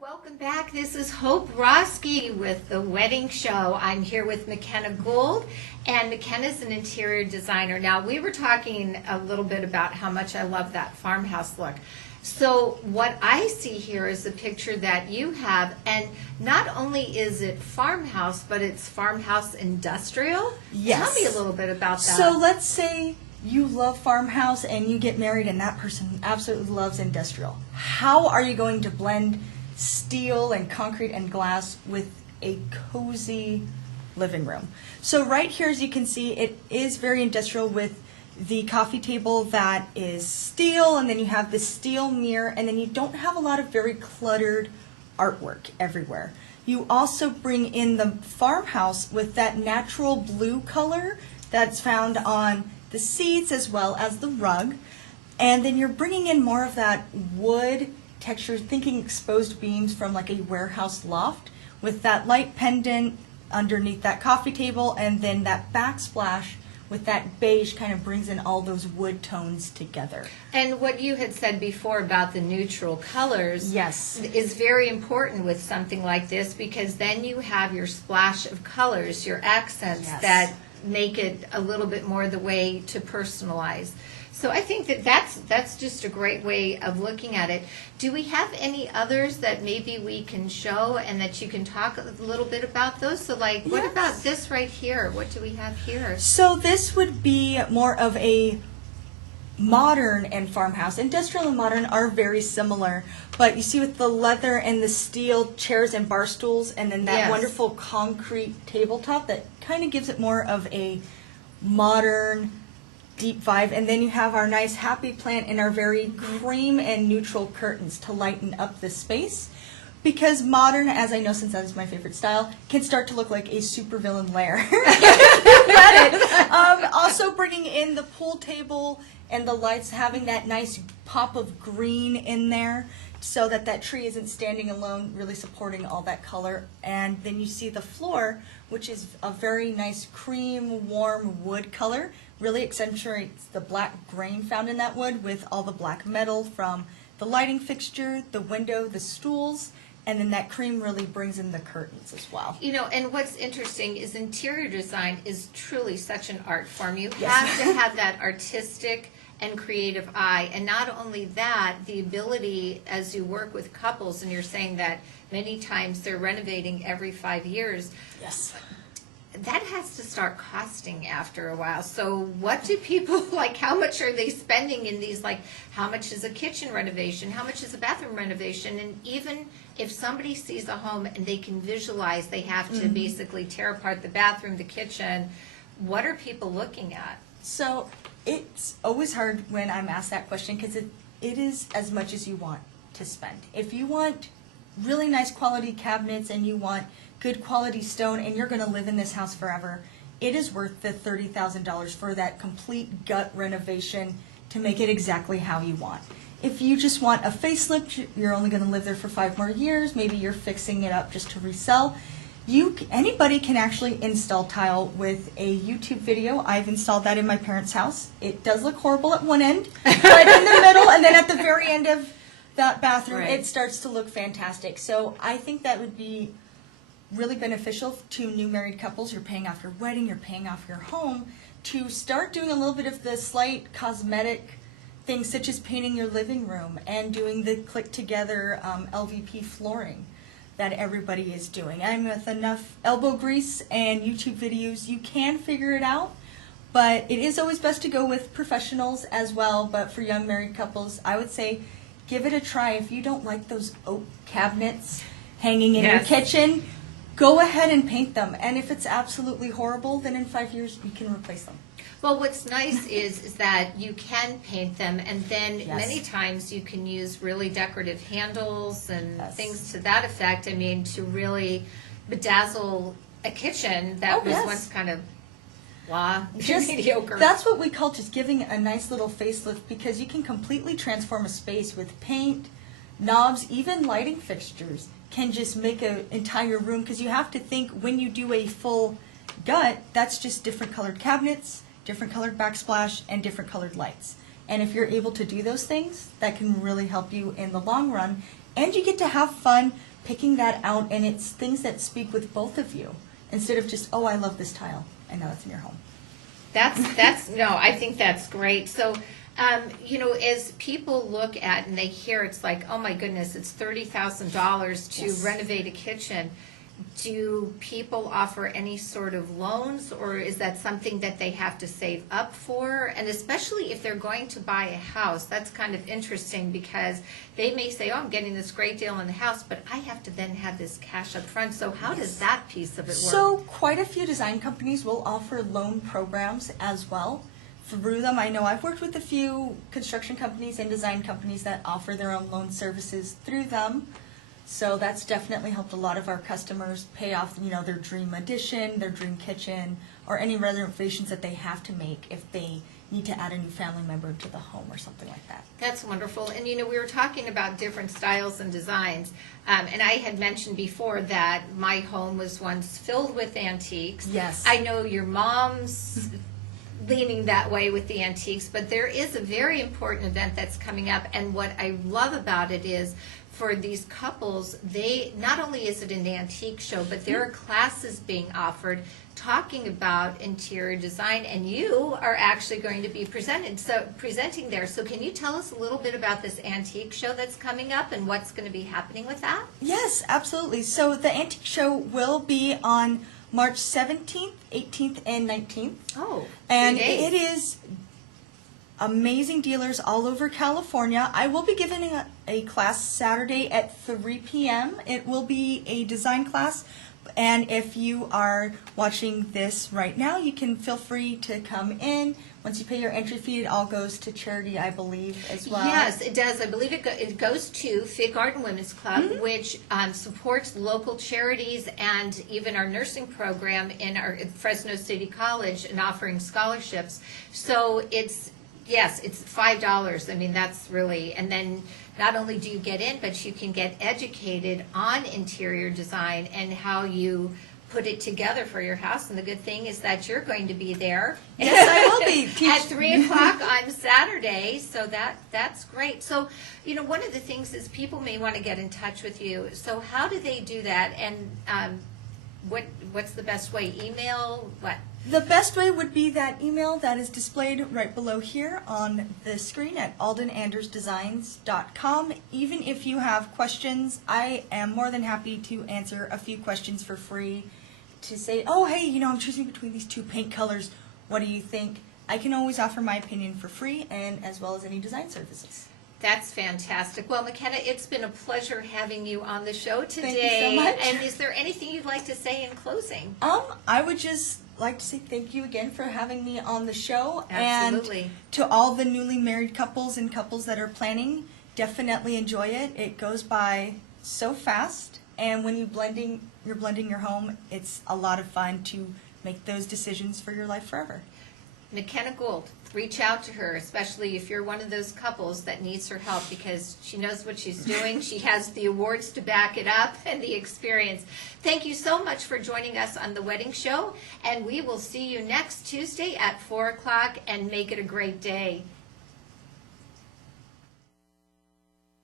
Welcome back. This is Hope Roski with The Wedding Show. I'm here with McKenna Gould, and McKenna's an interior designer. Now, we were talking a little bit about how much I love that farmhouse look. So what I see here is a picture that you have, and not only is it farmhouse, but it's farmhouse industrial. Yes. Tell me a little bit about that. So let's say you love farmhouse and you get married and that person absolutely loves industrial. How are you going to blend steel and concrete and glass with a cozy living room? So right here, as you can see, it is very industrial with the coffee table that is steel, and then you have the steel mirror, and then you don't have a lot of very cluttered artwork everywhere. You also bring in the farmhouse with that natural blue color that's found on the seats as well as the rug, and then you're bringing in more of that wood texture, thinking exposed beams from like a warehouse loft with that light pendant underneath that coffee table, and then that backsplash with that beige kind of brings in all those wood tones together. And what you had said before about the neutral colors, yes, is very important with something like this, because then you have your splash of colors, your accents, yes, that make it a little bit more the way to personalize. So I think that that's just a great way of looking at it. Do we have any others that maybe we can show and that you can talk a little bit about those? So like, what Yes. about this right here? What do we have here? So this would be more of a modern and farmhouse. Industrial and modern are very similar, but you see with the leather and the steel chairs and bar stools, and then that Yes. wonderful concrete tabletop that kind of gives it more of a modern deep vibe. And then you have our nice happy plant and our very cream and neutral curtains to lighten up the space, because modern, as I know since that is my favorite style, can start to look like a supervillain lair. Let it. Also bringing in the pool table and the lights, having that nice pop of green in there so that that tree isn't standing alone, really supporting all that color. And then you see the floor, which is a very nice cream, warm wood color, really accentuates the black grain found in that wood with all the black metal from the lighting fixture, the window, the stools, and then that cream really brings in the curtains as well. You know, and what's interesting is interior design is truly such an art form. You Yes. have to have that artistic and creative eye. And not only that, the ability as you work with couples, and you're saying that many times they're renovating every 5 years, Yes. that has to start costing after a while. So what do people, like, how much are they spending in these, like, how much is a kitchen renovation? How much is a bathroom renovation? And even if somebody sees a home and they can visualize they have to basically tear apart the bathroom, the kitchen, what are people looking at? So it's always hard when I'm asked that question, because it is as much as you want to spend. If you want really nice quality cabinets and you want good quality stone and you're going to live in this house forever, it is worth the $30,000 for that complete gut renovation to make it exactly how you want. If you just want a facelift, you're only going to live there for 5 more years, maybe you're fixing it up just to resell, anybody can actually install tile with a YouTube video. I've installed that in my parents' house. It does look horrible at one end, but in the middle and then at the very end of that bathroom, Right. it starts to look fantastic. So I think that would be really beneficial to new married couples. You're paying off your wedding, you're paying off your home, to start doing a little bit of the slight cosmetic things, such as painting your living room and doing the click together LVP flooring that everybody is doing. And with enough elbow grease and YouTube videos, you can figure it out. But it is always best to go with professionals as well. But for young married couples, I would say give it a try. If you don't like those oak cabinets hanging in your Yes. kitchen, go ahead and paint them. And if it's absolutely horrible, then in 5 years you can replace them. Well, what's nice is that you can paint them, and then Yes. many times you can use really decorative handles and Yes. things to that effect. I mean, to really bedazzle a kitchen that Oh, was yes. once kind of blah, Just mediocre. That's what we call just giving a nice little facelift, because you can completely transform a space with paint, knobs, even lighting fixtures can just make an entire room, because you have to think when you do a full gut, that's just different colored cabinets, different colored backsplash, and different colored lights. And if you're able to do those things, that can really help you in the long run. And you get to have fun picking that out, and it's things that speak with both of you instead of just, oh, I love this tile, and now it's in your home. No, I think that's great. So, as people look at and they hear, it's like, oh my goodness, it's $30,000 to Yes. renovate a kitchen. Do people offer any sort of loans, or is that something that they have to save up for? And especially if they're going to buy a house, that's kind of interesting because they may say, oh, I'm getting this great deal on the house, but I have to then have this cash up front. So how does that piece of it work? So quite a few design companies will offer loan programs as well. Through them, I know I've worked with a few construction companies and design companies that offer their own loan services through them. So that's definitely helped a lot of our customers pay off, their dream addition, their dream kitchen, or any renovations that they have to make if they need to add a new family member to the home or something like that. That's wonderful. And we were talking about different styles and designs. And I had mentioned before that my home was once filled with antiques. Yes. I know your mom's leaning that way with the antiques, but there is a very important event that's coming up. And what I love about it is for these couples, not only is it an antique show, but there are classes being offered talking about interior design, and you are actually going to be presenting there. So can you tell us a little bit about this antique show that's coming up and what's going to be happening with that? Yes, absolutely. So the antique show will be on March 17th, 18th, and 19th. Oh, and 3 days. It is amazing dealers all over California. I will be giving a class Saturday at 3 p.m. It will be a design class, and if you are watching this right now, you can feel free to come in. Once you pay your entry fee, it all goes to charity, I believe, as well. Yes, it does. I believe it goes to Fig Garden Women's Club, which supports local charities and even our nursing program in our Fresno City College and offering scholarships. So it's $5. I mean, that's really, and then not only do you get in, but you can get educated on interior design and how you put it together for your house. And the good thing is that you're going to be there. Yes, I will be. At 3 o'clock on Saturday, so that's great. So, one of the things is people may want to get in touch with you. So how do they do that? And what's the best way? Email? What? The best way would be that email that is displayed right below here on the screen at aldenandersdesigns.com. Even if you have questions, I am more than happy to answer a few questions for free to say, oh, hey, I'm choosing between these two paint colors. What do you think? I can always offer my opinion for free, and as well as any design services. That's fantastic. Well, McKenna, it's been a pleasure having you on the show today. Thank you so much. And is there anything you'd like to say in closing? I would just like to say thank you again for having me on the show. Absolutely. And to all the newly married couples and couples that are planning, definitely enjoy it. It goes by so fast, and when you're blending your home, it's a lot of fun to make those decisions for your life forever. McKenna Gould, reach out to her, especially if you're one of those couples that needs her help, because she knows what she's doing. She has the awards to back it up and the experience. Thank you so much for joining us on The Wedding Show, and we will see you next Tuesday at 4 o'clock, and make it a great day.